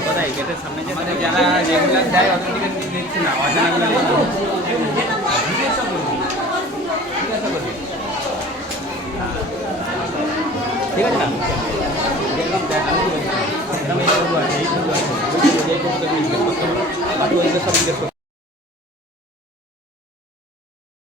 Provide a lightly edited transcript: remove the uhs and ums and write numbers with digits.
কোথায় গেটের সামনে যে মানে যারা রেগুলার যায় ওদের দিকে দেখছি না অজানাগুলো ঠিক আছে না দেখলাম দেখ আমি এই করবো আছে এই করবো আছে বাকি ওইগুলো সব জিজ্ঞেস করতে